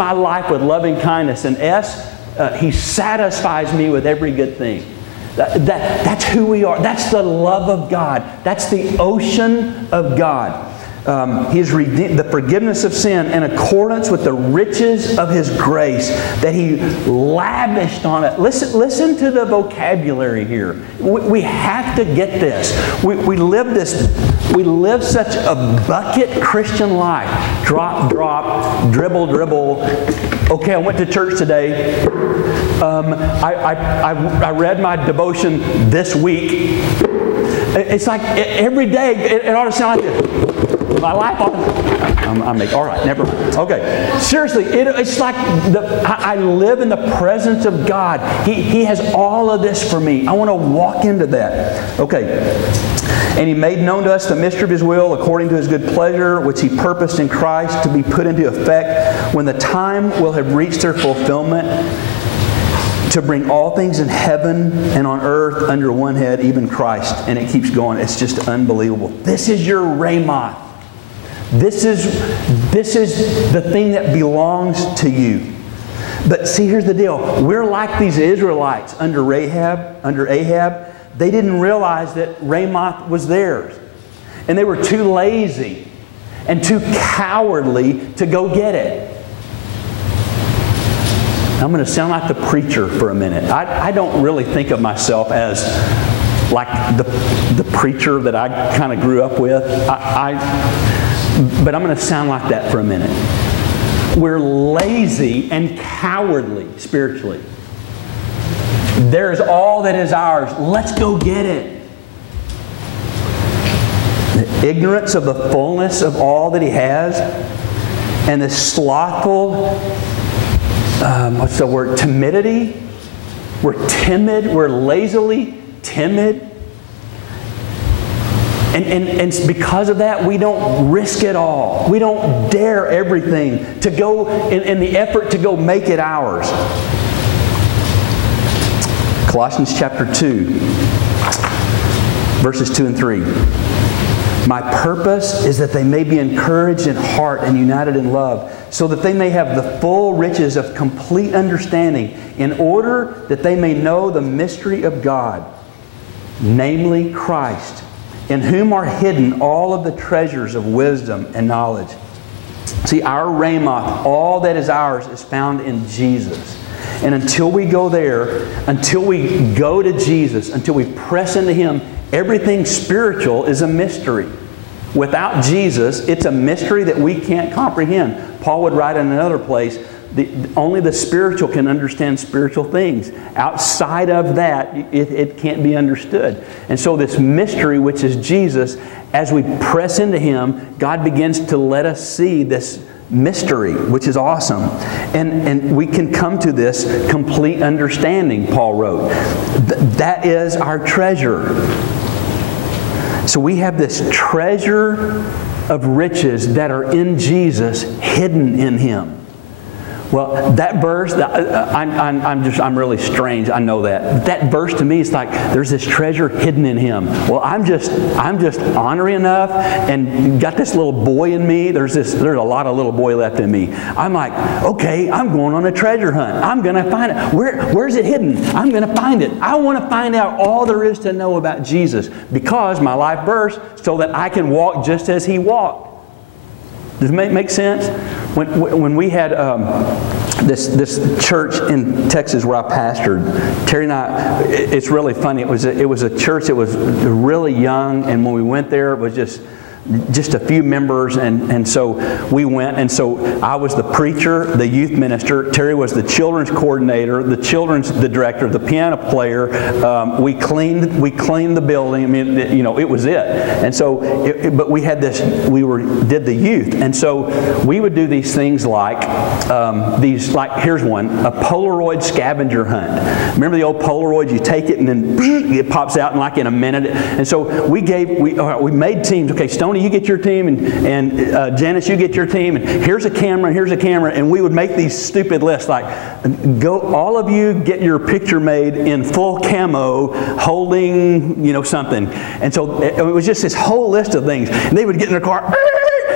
my life with loving kindness. And S, He satisfies me with every good thing. That's who we are. That's the love of God. That's the ocean of God. His the forgiveness of sin in accordance with the riches of His grace that He lavished on it. Listen to the vocabulary here. We have to get this. We live such a bucket Christian life. Drop, drop, dribble, dribble. Okay, I went to church today. I read my devotion this week. It's like every day it ought to sound like this. My life ought to... all right, never mind. Okay, seriously, it's like I live in the presence of God. He has all of this for me. I want to walk into that. Okay. And He made known to us the mystery of His will according to His good pleasure, which He purposed in Christ to be put into effect when the time will have reached their fulfillment, to bring all things in heaven and on earth under one head, even Christ. And it keeps going. It's just unbelievable. This is your Ramoth. This is the thing that belongs to you. But see, here's the deal. We're like these Israelites under Ahab. They didn't realize that Ramoth was theirs. And they were too lazy and too cowardly to go get it. I'm going to sound like the preacher for a minute. I don't really think of myself as like the preacher that I kind of grew up with. But I'm going to sound like that for a minute. We're lazy and cowardly spiritually. There's all that is ours. Let's go get it. The ignorance of the fullness of all that He has, and the slothful, what's the word? Timidity. We're timid. We're lazily timid. And because of that, we don't risk it all. We don't dare everything to go in the effort to go make it ours. Colossians chapter 2, verses 2 and 3. My purpose is that they may be encouraged in heart and united in love, so that they may have the full riches of complete understanding, in order that they may know the mystery of God, namely Christ, in whom are hidden all of the treasures of wisdom and knowledge. See, our Ramoth, all that is ours, is found in Jesus. And until we go there, until we go to Jesus, until we press into Him, everything spiritual is a mystery. Without Jesus, it's a mystery that we can't comprehend. Paul would write in another place, only the spiritual can understand spiritual things. Outside of that, it can't be understood. And so this mystery, which is Jesus, as we press into Him, God begins to let us see this mystery, which is awesome. And we can come to this complete understanding, Paul wrote. That is our treasure. So we have this treasure of riches that are in Jesus, hidden in Him. Well, that verse, I'm really strange. I know that. That verse to me is like there's this treasure hidden in Him. Well, I'm just ornery enough and got this little boy in me. There's a lot of little boy left in me. I'm like, okay, I'm going on a treasure hunt. I'm going to find it. Where's it hidden? I'm going to find it. I want to find out all there is to know about Jesus, because my life verse, so that I can walk just as He walked. Does it make sense? When we had this church in Texas where I pastored, Terry and I, it's really funny. It was a church that was really young, and when we went there, it was just a few members, and so we went, and so I was the preacher, the youth minister. Terry was the children's coordinator, the director, the piano player. We cleaned the building. I mean, it was it. And so, but we had this. Did the youth, and so we would do these things like here's one: a Polaroid scavenger hunt. Remember the old Polaroids? You take it, and then it pops out in a minute. And so we made teams. Okay, Stoney, you get your team, and Janice, you get your team, and here's a camera, and we would make these stupid lists like, all of you get your picture made in full camo, holding, something. And so it was just this whole list of things. And they would get in their car,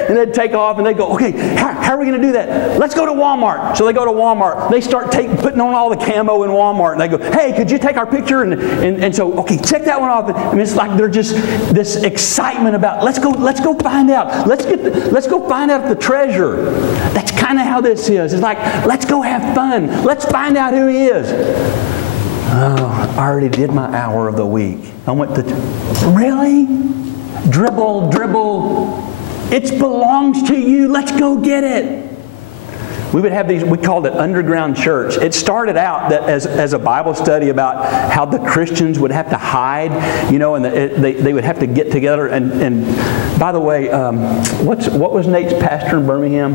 And they'd take off and they'd go, okay, how are we going to do that? Let's go to Walmart. So they go to Walmart. They start putting on all the camo in Walmart. And they go, hey, could you take our picture? And so, okay, check that one off. I mean, it's like they're just this excitement about, let's go find out. Let's go find out the treasure. That's kind of how this is. It's like, let's go have fun. Let's find out who he is. Oh, I already did my hour of the week. I went to, really? Dribble. It belongs to you. Let's go get it. We would have these, we called it underground church. It started out that as a Bible study about how the Christians would have to hide, and they would have to get together. And by the way, what was Nate's pastor in Birmingham?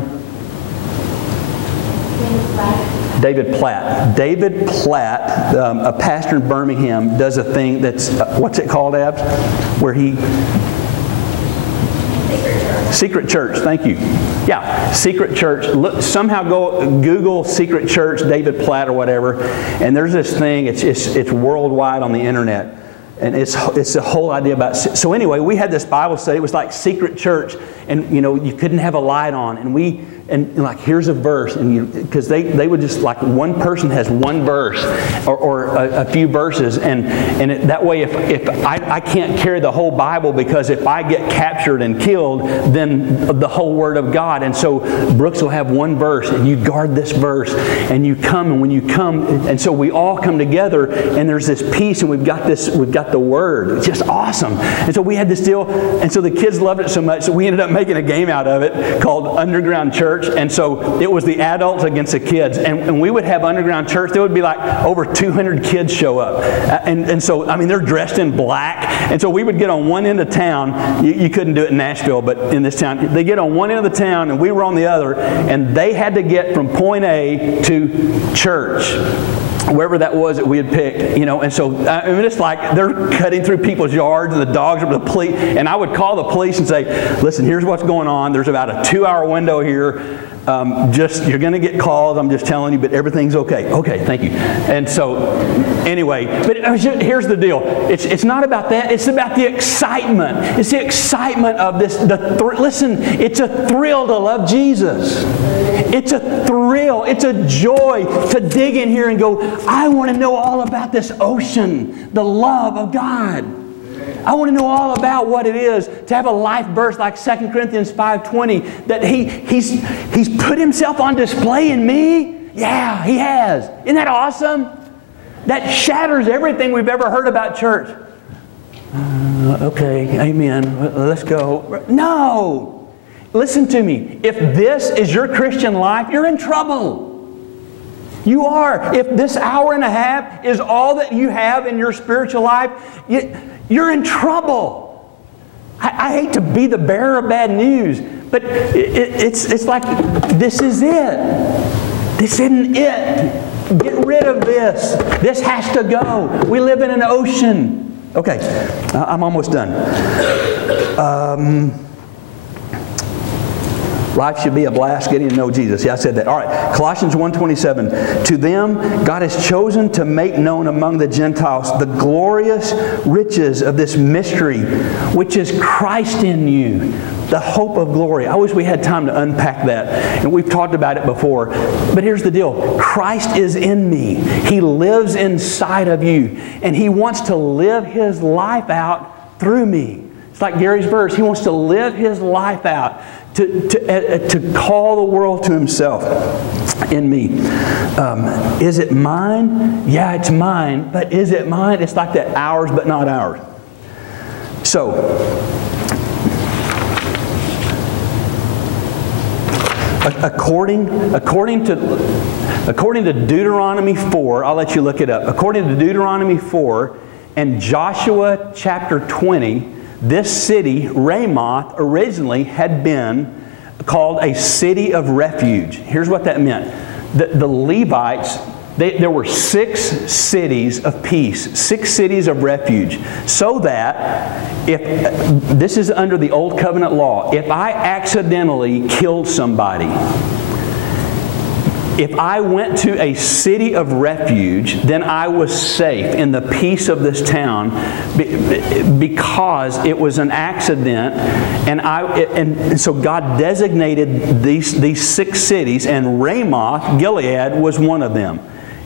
David Platt. David Platt, a pastor in Birmingham, does a thing that's, what's it called, Abs? Where he... Secret Church, thank you. Yeah, Secret Church. Look, somehow go Google Secret Church, David Platt or whatever, and there's this thing, it's worldwide on the internet. And it's the whole idea about... So anyway, we had this Bible study. It was like Secret Church. And, you couldn't have a light on. And like, here's a verse. And because they would just, like, one person has one verse or a few verses. And that way, if I can't carry the whole Bible, because if I get captured and killed, then the whole Word of God. And so Brooks will have one verse, and you guard this verse. And you come, and when you come... And so we all come together, and there's this peace, and we've got the Word. It's just awesome. And so we had this deal, and so the kids loved it so much, so we ended up making a game out of it called Underground Church. And so it was the adults against the kids. And we would have Underground Church. There would be like over 200 kids show up. And so, I mean, they're dressed in black. And so we would get on one end of town. You couldn't do it in Nashville, but in this town, they get on one end of the town, and we were on the other. And they had to get from point A to church, wherever that was that we had picked, and so, I mean, it's like they're cutting through people's yards, and the dogs are the police, and I would call the police and say, listen, here's what's going on. There's about a 2-hour window here. You're going to get called. I'm just telling you, but everything's okay. Okay, thank you. And so, anyway, but here's the deal. It's not about that. It's about the excitement. It's the excitement of this. Listen, it's a thrill to love Jesus. It's a thrill. It's a joy to dig in here and go, I want to know all about this ocean, the love of God. I want to know all about what it is to have a life verse like 2 Corinthians 5:20, that He's put Himself on display in me. Yeah, He has. Isn't that awesome? That shatters everything we've ever heard about church. Okay, amen. Let's go. No. Listen to me. If this is your Christian life, you're in trouble. You are. If this hour and a half is all that you have in your spiritual life, you're in trouble. I hate to be the bearer of bad news, but it's like, this is it. This isn't it. Get rid of this. This has to go. We live in an ocean. Okay, I'm almost done. Life should be a blast getting to know Jesus. Yeah, I said that. All right, Colossians 1:27. To them, God has chosen to make known among the Gentiles the glorious riches of this mystery, which is Christ in you, the hope of glory. I wish we had time to unpack that. And we've talked about it before. But here's the deal. Christ is in me. He lives inside of you. And He wants to live His life out through me. It's like Gary's verse. He wants to live His life out. To call the world to Himself in me. Is it mine? Yeah, it's mine. But is it mine? It's like that, ours but not ours. So, according to Deuteronomy 4, I'll let you look it up. According to Deuteronomy 4 and Joshua chapter 20, this city, Ramoth, originally had been called a city of refuge. Here's what that meant. The Levites, there were 6 cities of peace, 6 cities of refuge, so that if this is under the Old Covenant law, if I accidentally killed somebody, if I went to a city of refuge, then I was safe in the peace of this town because it was an accident. And so God designated these 6 cities, and Ramoth, Gilead, was one of them.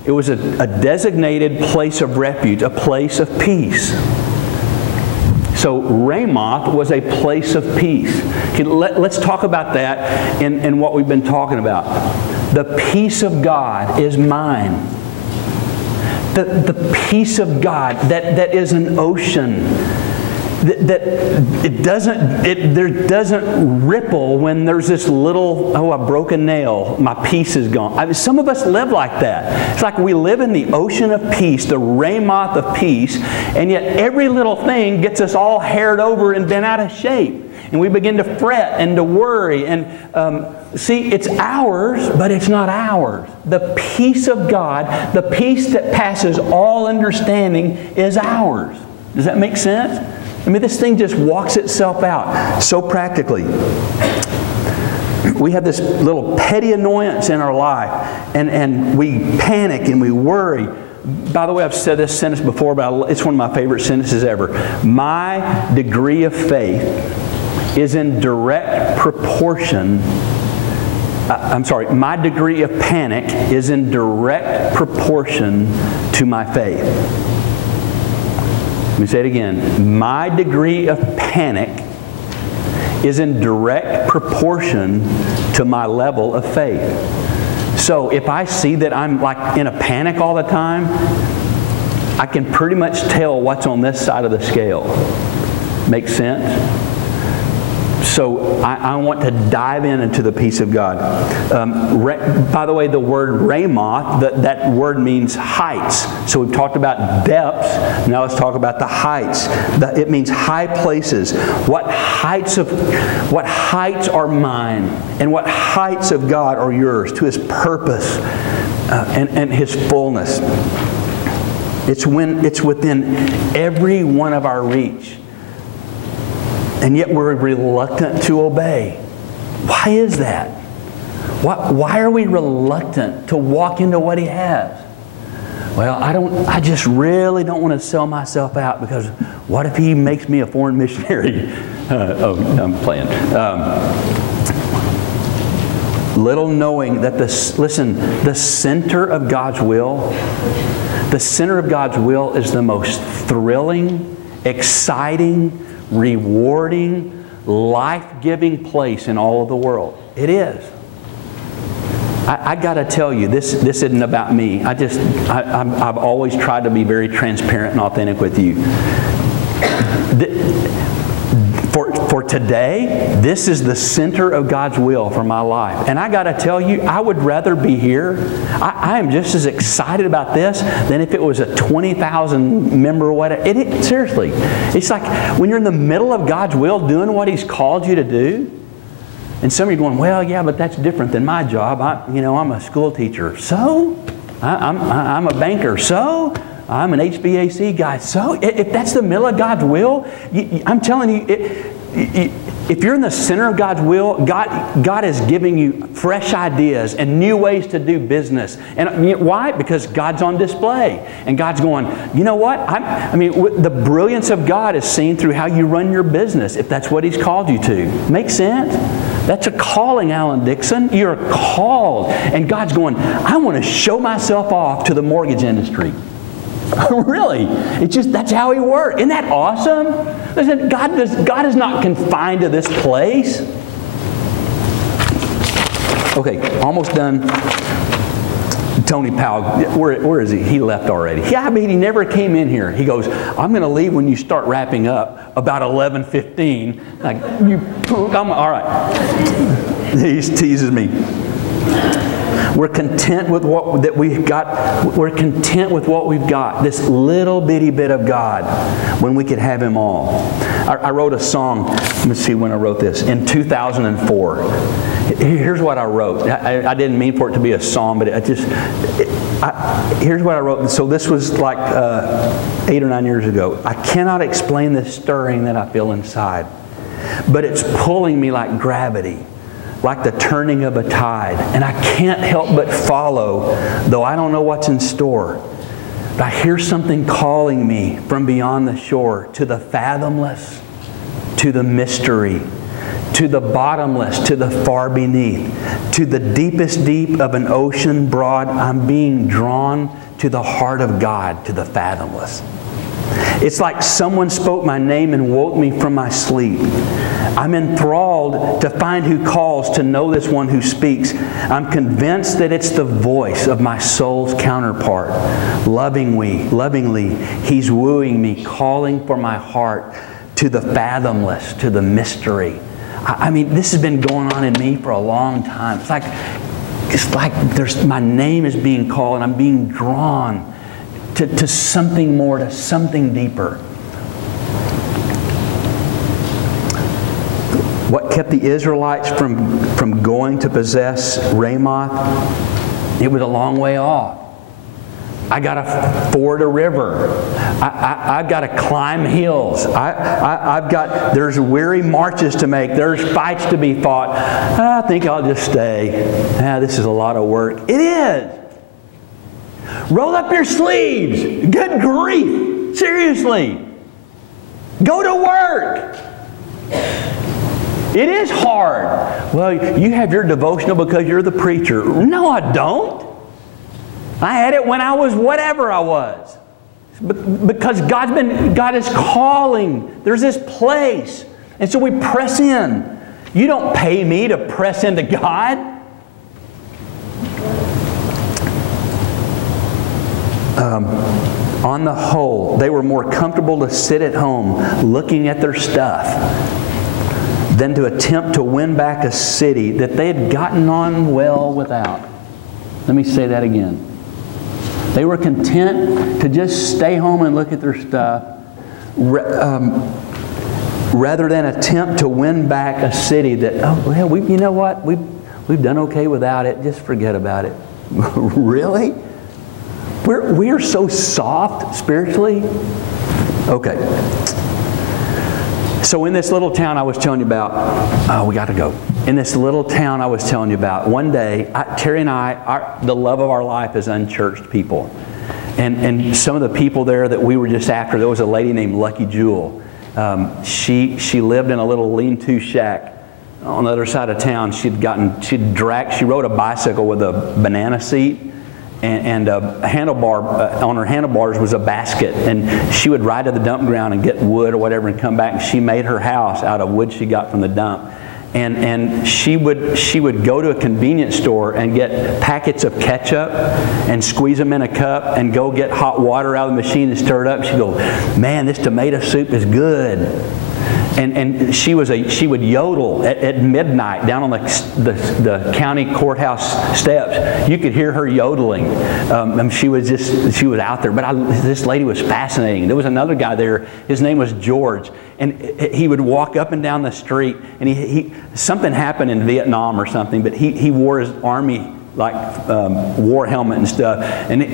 It was a designated place of refuge, a place of peace. So Ramoth was a place of peace. Okay, let's talk about that in what we've been talking about. The peace of God is mine. The peace of God that is an ocean. There doesn't ripple when there's this little, a broken nail, my peace is gone. I mean, some of us live like that. It's like we live in the ocean of peace, the Ramoth of peace, and yet every little thing gets us all haired over and bent out of shape. And we begin to fret and to worry. And see, it's ours, but it's not ours. The peace of God, the peace that passes all understanding, is ours. Does that make sense? I mean, this thing just walks itself out so practically. We have this little petty annoyance in our life, and we panic and we worry. By the way, I've said this sentence before, but it's one of my favorite sentences ever. My degree of faith is in direct proportion. My degree of panic is in direct proportion to my faith. Let me say it again. My degree of panic is in direct proportion to my level of faith. So if I see that I'm like in a panic all the time, I can pretty much tell what's on this side of the scale. Make sense? So I want to dive into the peace of God. By the way, the word Ramoth, that word means heights. So we've talked about depths. Now let's talk about the heights. It means high places. What heights are mine, and what heights of God are yours to His purpose and His fullness. It's within every one of our reach. And yet we're reluctant to obey. Why is that? Why are we reluctant to walk into what He has? Well, I just really don't want to sell myself out, because what if He makes me a foreign missionary? I'm playing. Little knowing that the center of God's will, the center of God's will is the most thrilling, exciting, rewarding, life-giving place in all of the world. It is. I got to tell you, this isn't about me. I've always tried to be very transparent and authentic with you. For today, this is the center of God's will for my life. And I got to tell you, I would rather be here. I am just as excited about this than if it was a 20,000 member whatever. Seriously. It's like when you're in the middle of God's will doing what He's called you to do. And some of you are going, well, yeah, but that's different than my job. I'm a school teacher. So? I'm a banker. So? I'm an HVAC guy. So, if that's the middle of God's will, I'm telling you, if you're in the center of God's will, God is giving you fresh ideas and new ways to do business. And why? Because God's on display. And God's going, you know what? The brilliance of God is seen through how you run your business, if that's what He's called you to. Make sense? That's a calling, Alan Dixon. You're called. And God's going, I want to show myself off to the mortgage industry. Really? That's how He works. Isn't that awesome? Listen, God is not confined to this place. Okay, almost done. Tony Powell, where is he? He left already. Yeah, I mean, he never came in here. He goes, I'm going to leave when you start wrapping up about 11:15. Like, you punk, all right. He teases me. We're content with what we've got. We're content with what we've got. This little bitty bit of God, when we could have Him all. I wrote a song. Let me see when I wrote this. In 2004. Here's what I wrote. I didn't mean for it to be a song, but here's what I wrote. So this was like 8 or 9 years ago. I cannot explain this stirring that I feel inside, but it's pulling me like gravity. like the turning of a tide. And I can't help but follow, though I don't know what's in store. But I hear something calling me from beyond the shore to the fathomless, to the mystery, to the bottomless, to the far beneath, to the deepest deep of an ocean broad. I'm being drawn to the heart of God, to the fathomless. It's like someone spoke my name and woke me from my sleep. I'm enthralled to find who calls, to know this one who speaks. I'm convinced that it's the voice of my soul's counterpart. Lovingly, He's wooing me, calling for my heart to the fathomless, to the mystery. I mean, this has been going on in me for a long time. It's like my name is being called and I'm being drawn to something more, to something deeper. What kept the Israelites from going to possess Ramoth? It was a long way off. I got to ford a river. I've got to climb hills. There's weary marches to make. There's fights to be fought. I think I'll just stay. This is a lot of work. It is. Roll up your sleeves. Good grief. Seriously. Go to work. It is hard. Well, you have your devotional because you're the preacher. No, I don't. I had it when I was whatever I was. Because God is calling. There's this place. And so we press in. You don't pay me to press into God. On the whole, they were more comfortable to sit at home looking at their stuff than to attempt to win back a city that they had gotten on well without. Let me say that again. They were content to just stay home and look at their stuff rather than attempt to win back a city that, you know what? We've done okay without it. Just forget about it. Really? We are so soft spiritually. Okay. So in this little town I was telling you about, we got to go. In this little town I was telling you about, one day, Terry and I, the love of our life is unchurched people. And some of the people there that we were just after, there was a lady named Lucky Jewel. She lived in a little lean-to shack on the other side of town. She rode a bicycle with a banana seat. And a handlebar, on her handlebars was a basket. And she would ride to the dump ground and get wood or whatever and come back. And she made her house out of wood she got from the dump. And she would go to a convenience store and get packets of ketchup and squeeze them in a cup and go get hot water out of the machine and stir it up. She'd go, man, this tomato soup is good. And she would yodel at midnight down on the county courthouse steps. You could hear her yodeling. She was out there. But this lady was fascinating. There was another guy there. His name was George. And he would walk up and down the street. And something happened in Vietnam or something. But he wore his army war helmet and stuff. And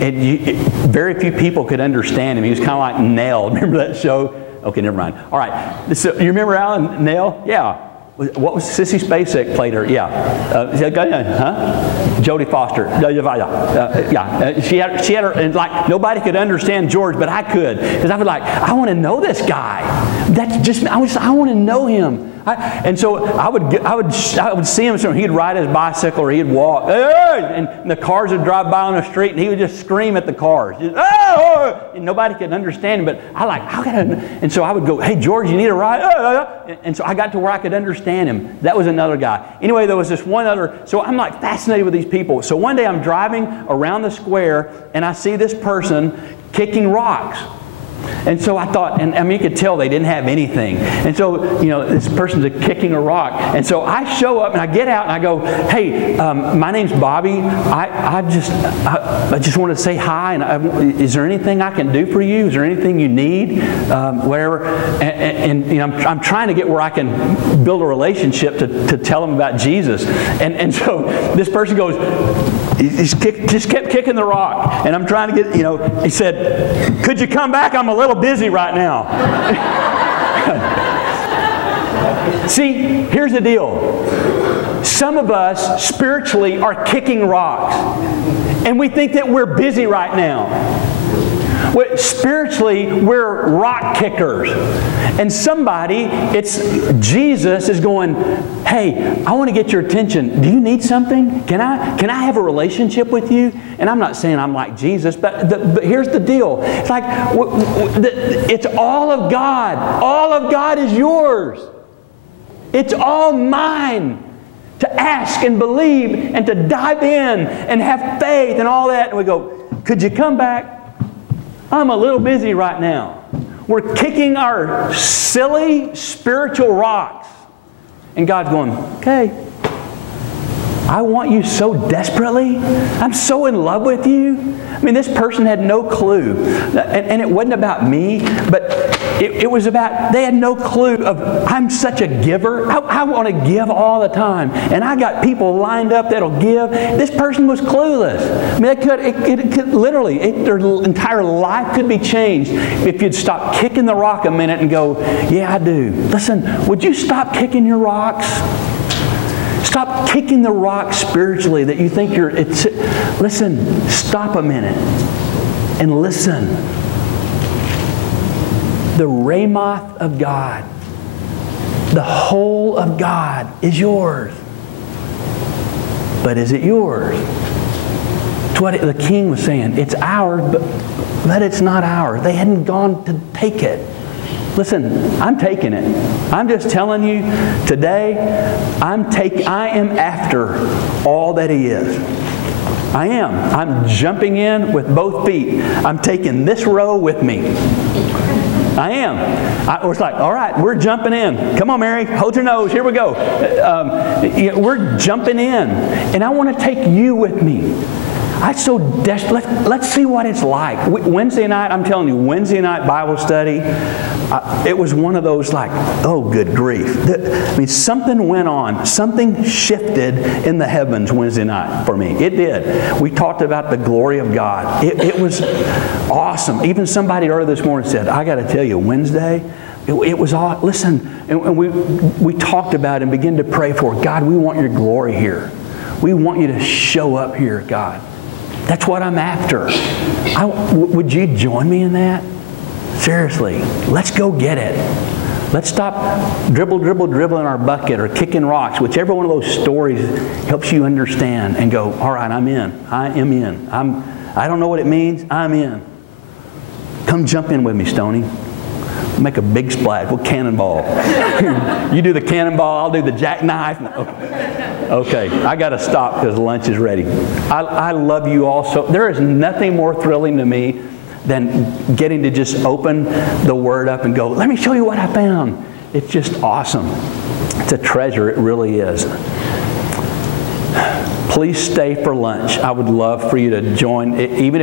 very few people could understand him. He was kind of like Nell. Remember that show? Okay, never mind. All right. So you remember Alan Nell? Yeah. What was Sissy Spacek played her? Yeah. Jodie Foster. She had her, and like nobody could understand George, but I could, because I was like, I want to know this guy. I want to know him. And so I would see him. So he'd ride his bicycle or he'd walk, and the cars would drive by on the street, and he would just scream at the cars. And nobody could understand him. But and so I would go, hey George, you need a ride? And so I got to where I could understand him. That was another guy. Anyway, there was this one other. So I'm like fascinated with these people. So one day I'm driving around the square, and I see this person kicking rocks. And so I thought, and I mean, you could tell they didn't have anything. And so, this person's kicking a rock. And so I show up and I get out and I go, hey, my name's Bobby. I just want to say hi. And is there anything I can do for you? Is there anything you need? Whatever. And I'm trying to get where I can build a relationship to tell them about Jesus. And so this person goes, just kept kicking the rock. And I'm trying to get, he said, could you come back? I'm a little busy right now. See, here's the deal. some of us spiritually are kicking rocks. And we think that we're busy right now. Spiritually, we're rock kickers. And somebody, Jesus is going, hey, I want to get your attention. Do you need something? Can I have a relationship with you? And I'm not saying I'm like Jesus, but here's the deal. It's like, it's all of God. All of God is yours. It's all mine to ask and believe and to dive in and have faith and all that. And we go, could you come back? I'm a little busy right now. We're kicking our silly spiritual rocks. And God's going, okay, I want you so desperately. I'm so in love with you. I mean, this person had no clue. And it wasn't about me, but it was about, they had no clue of, I'm such a giver. I want to give all the time. And I got people lined up that'll give. This person was clueless. I mean, it could literally, their entire life could be changed if you'd stop kicking the rock a minute and go, yeah, I do. Listen, would you stop kicking your rocks? Stop kicking the rock spiritually that you think listen, stop a minute and listen. The Ramoth of God, the whole of God is yours. But is it yours? It's what the king was saying. It's ours, but it's not ours. They hadn't gone to take it. Listen, I'm taking it. I'm just telling you today, I am after all that He is. I am. I'm jumping in with both feet. I'm taking this row with me. I am. I was like, all right, we're jumping in. Come on, Mary, hold your nose. Here we go. We're jumping in. And I want to take you with me. Let's see what it's like. Wednesday night, I'm telling you, Wednesday night Bible study, it was one of those like, oh, good grief. I mean, something went on. Something shifted in the heavens Wednesday night for me. It did. We talked about the glory of God. It was awesome. Even somebody earlier this morning said, I got to tell you, Wednesday, it was all, listen, and we talked about and began to pray for, God, we want your glory here. We want you to show up here, God. That's what I'm after. Would you join me in that? Seriously, let's go get it. Let's stop dribbling our bucket or kicking rocks. Whichever one of those stories helps you understand and go, all right, I'm in. I am in. I don't know what it means. I'm in. Come jump in with me, Stoney. We'll make a big splash. We'll cannonball. You do the cannonball, I'll do the jackknife. Okay, I got to stop because lunch is ready. I love you all so. There is nothing more thrilling to me than getting to just open the Word up and go, let me show you what I found. It's just awesome. It's a treasure, it really is. Please stay for lunch. I would love for you to join, even if